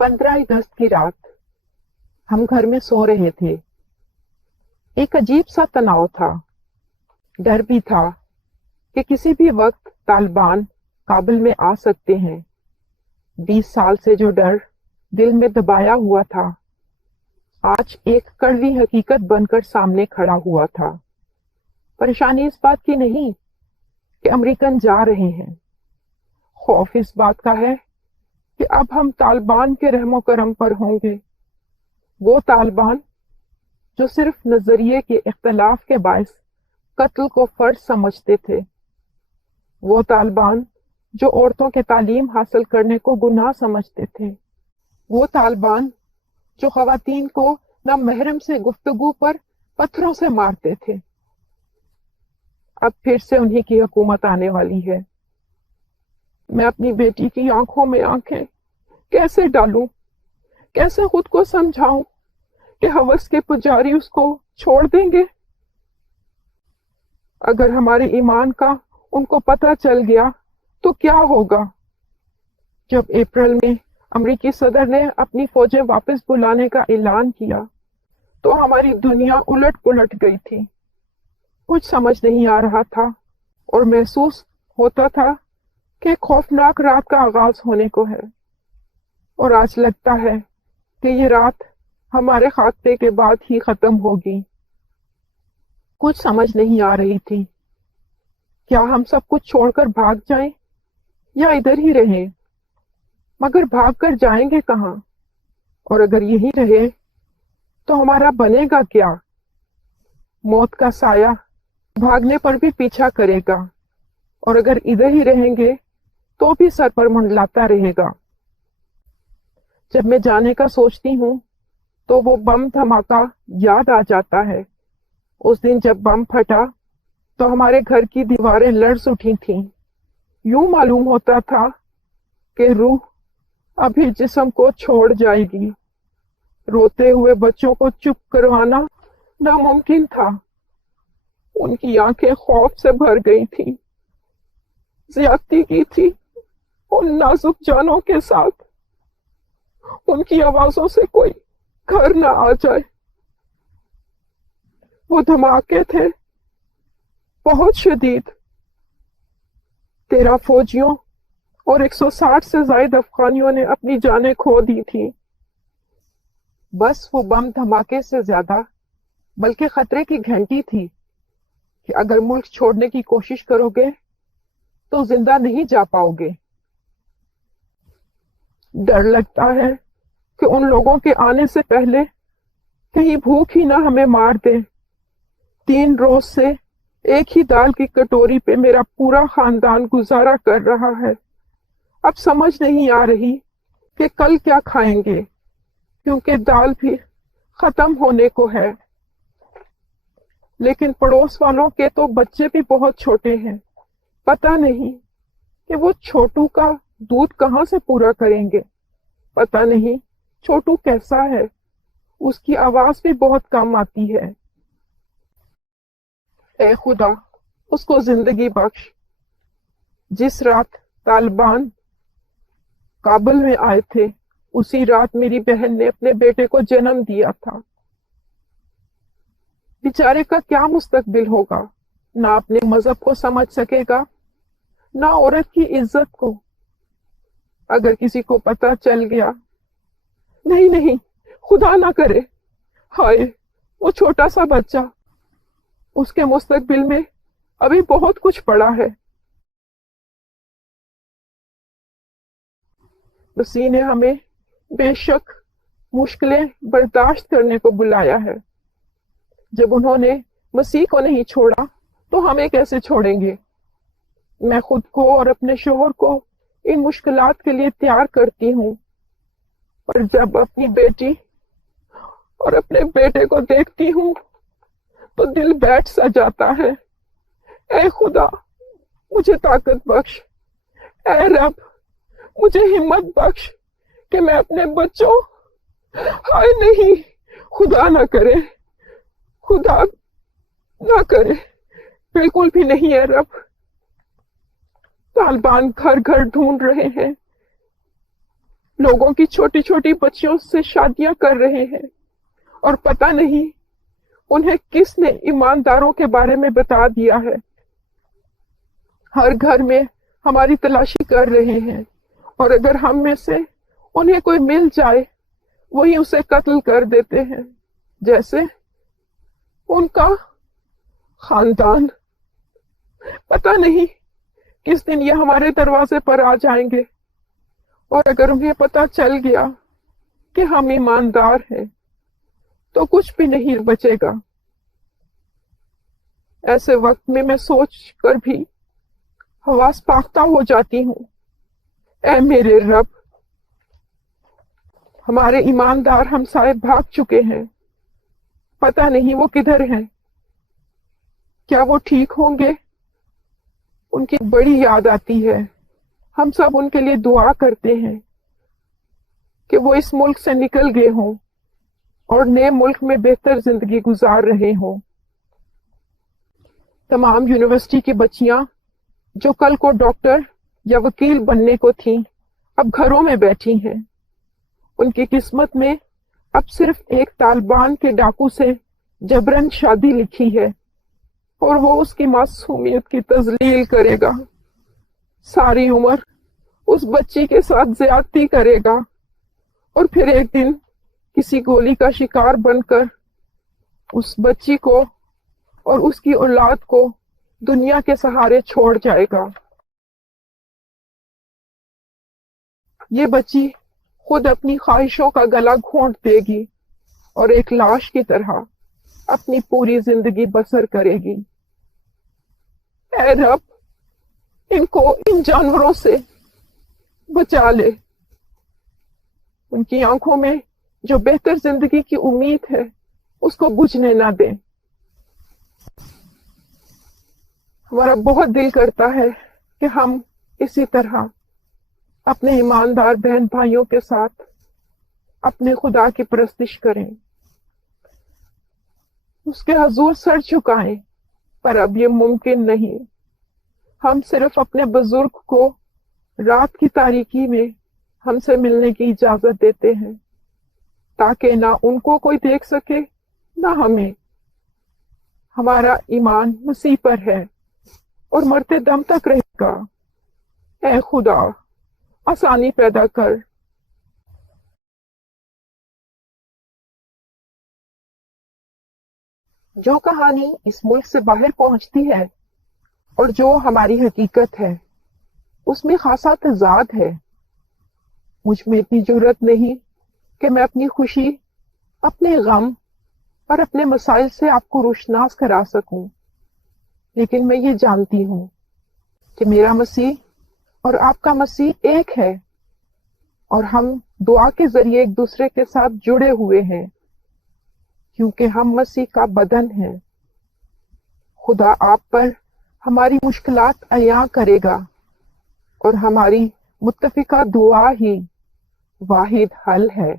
15 अगस्त की रात हम घर में सो रहे थे। एक अजीब सा तनाव था। डर भी था कि किसी भी वक्त तालिबान काबुल में आ सकते हैं। 20 साल से जो डर दिल में दबाया हुआ था, आज एक कड़वी हकीकत बनकर सामने खड़ा हुआ था। परेशानी इस बात की नहीं कि अमेरिकन जा रहे हैं, खौफ इस बात का है कि अब हम तालिबान के रहमो करम पर होंगे। वो तालिबान जो सिर्फ नजरिए के इख्तलाफ के बायस कत्ल को फर्ज समझते थे, वो तालिबान जो औरतों के तालीम हासिल करने को गुनाह समझते थे, वो तालिबान जो खवातीन को नामहरम से गुफ्तगू पर पत्थरों से मारते थे। अब फिर से उन्हीं की हुकूमत आने वाली है। मैं अपनी बेटी की आंखों में आंखें कैसे डालूं, कैसे खुद को समझाऊं कि हवस के पुजारी उसको छोड़ देंगे। अगर हमारे ईमान का उनको पता चल गया तो क्या होगा। जब अप्रैल में अमेरिकी सदर ने अपनी फौजें वापस बुलाने का ऐलान किया तो हमारी दुनिया उलट पुलट गई थी। कुछ समझ नहीं आ रहा था और महसूस होता था कि खौफनाक रात का आगाज होने को है। और आज लगता है कि ये रात हमारे खाते के बाद ही खत्म होगी। कुछ समझ नहीं आ रही थी, क्या हम सब कुछ छोड़कर भाग जाएं या इधर ही रहें। मगर भाग कर जाएंगे कहाँ, और अगर यही रहे तो हमारा बनेगा क्या। मौत का साया भागने पर भी पीछा करेगा, और अगर इधर ही रहेंगे तो भी सर पर मंडलाता रहेगा। जब मैं जाने का सोचती हूँ तो वो बम धमाका याद आ जाता है। उस दिन जब बम फटा तो हमारे घर की दीवारें लर्ज उठी थीं। यूं मालूम होता था कि रूह अभी जिस्म को छोड़ जाएगी। रोते हुए बच्चों को चुप करवाना नामुमकिन था। उनकी आंखें खौफ से भर गई थीं। ज्यादती की थी उन नाजुक जानों के साथ। उनकी आवाजों से कोई घर न आ जाए। वो धमाके थे बहुत शदीद। 13 फौजियों और 160 से ज्यादा अफगानियों ने अपनी जानें खो दी थी। बस वो बम धमाके से ज्यादा बल्कि खतरे की घंटी थी कि अगर मुल्क छोड़ने की कोशिश करोगे तो जिंदा नहीं जा पाओगे। डर लगता है कि उन लोगों के आने से पहले कहीं भूख ही ना हमें मार दे। 3 रोज से एक ही दाल की कटोरी पे मेरा पूरा खानदान गुजारा कर रहा है। अब समझ नहीं आ रही कि कल क्या खाएंगे, क्योंकि दाल भी खत्म होने को है। लेकिन पड़ोस वालों के तो बच्चे भी बहुत छोटे हैं। पता नहीं कि वो छोटू का दूध कहाँ से पूरा करेंगे। पता नहीं छोटू कैसा है, उसकी आवाज भी बहुत कम आती है। ए खुदा, उसको जिंदगी बख्श। जिस रात तालिबान काबुल में आए थे, उसी रात मेरी बहन ने अपने बेटे को जन्म दिया था। बेचारे का क्या मुस्तकबिल होगा। ना अपने मजहब को समझ सकेगा, ना औरत की इज्जत को। अगर किसी को पता चल गया, नहीं नहीं, खुदा ना करे। हाय, वो छोटा सा बच्चा, उसके मुस्तकबिल में अभी बहुत कुछ पड़ा है। मसीह ने हमें बेशक मुश्किलें बर्दाश्त करने को बुलाया है। जब उन्होंने मसीह को नहीं छोड़ा तो हमें कैसे छोड़ेंगे। मैं खुद को और अपने शोहर को इन मुश्किलात के लिए तैयार करती हूँ, पर जब अपनी बेटी और अपने बेटे को देखती हूँ तो दिल बैठ सा जाता है। ऐ खुदा, मुझे ताकत बख्श। ऐ रब, मुझे हिम्मत बख्श कि मैं अपने बच्चों, हाय नहीं, खुदा ना करे, खुदा ना करे, बिल्कुल भी नहीं है रब। तालिबान घर घर ढूंढ रहे हैं। लोगों की छोटी छोटी बच्चियों से शादियां कर रहे हैं और पता नहीं उन्हें किसने ईमानदारों के बारे में बता दिया है। हर घर में हमारी तलाशी कर रहे हैं और अगर हम में से उन्हें कोई मिल जाए वही उसे कत्ल कर देते हैं, जैसे उनका खानदान। पता नहीं किस दिन ये हमारे दरवाजे पर आ जाएंगे और अगर उन्हें पता चल गया कि हम ईमानदार हैं तो कुछ भी नहीं बचेगा। ऐसे वक्त में मैं सोच कर भी हवास पाख्ता हो जाती हूँ। ऐ मेरे रब, हमारे ईमानदार हमसाए भाग चुके हैं, पता नहीं वो किधर हैं। क्या वो ठीक होंगे? उनकी बड़ी याद आती है। हम सब उनके लिए दुआ करते हैं कि वो इस मुल्क से निकल गए हों और नए मुल्क में बेहतर जिंदगी गुजार रहे हों। तमाम यूनिवर्सिटी की बच्चियां जो कल को डॉक्टर या वकील बनने को थीं, अब घरों में बैठी हैं। उनकी किस्मत में अब सिर्फ एक तालिबान के डाकू से जबरन शादी लिखी है और वो उसकी मासूमियत की तजलील करेगा। सारी उम्र उस बच्ची के साथ ज्यादती करेगा और फिर एक दिन किसी गोली का शिकार बनकर उस बच्ची को और उसकी औलाद को दुनिया के सहारे छोड़ जाएगा। ये बच्ची खुद अपनी ख्वाहिशों का गला घोंट देगी और एक लाश की तरह अपनी पूरी जिंदगी बसर करेगी। ऐ रब, इनको इन जानवरों से बचा ले। उनकी आंखों में जो बेहतर जिंदगी की उम्मीद है उसको बुझने ना दे। हमारा बहुत दिल करता है कि हम इसी तरह अपने ईमानदार बहन भाइयों के साथ अपने खुदा की परस्तिश करें, उसके हजूर सर झुकाएं, पर अब ये मुमकिन नहीं। हम सिर्फ अपने बुजुर्ग को रात की तारीकी में हमसे मिलने की इजाजत देते हैं ताकि ना उनको कोई देख सके ना हमें। हमारा ईमान मसीह पर है और मरते दम तक रहेगा। ऐ खुदा, आसानी पैदा कर। जो कहानी इस मुल्क से बाहर पहुंचती है और जो हमारी हकीकत है उसमें खासा तजाद है। मुझ में इतनी जुर्रत नहीं कि मैं अपनी खुशी, अपने गम और अपने मसाइल से आपको रोशनास करा सकूं, लेकिन मैं ये जानती हूं कि मेरा मसीह और आपका मसीह एक है और हम दुआ के जरिए एक दूसरे के साथ जुड़े हुए हैं क्योंकि हम मसीह का बदन हैं। खुदा आप पर हमारी मुश्किलात अया करेगा और हमारी मुत्तफिका दुआ ही वाहिद हल है।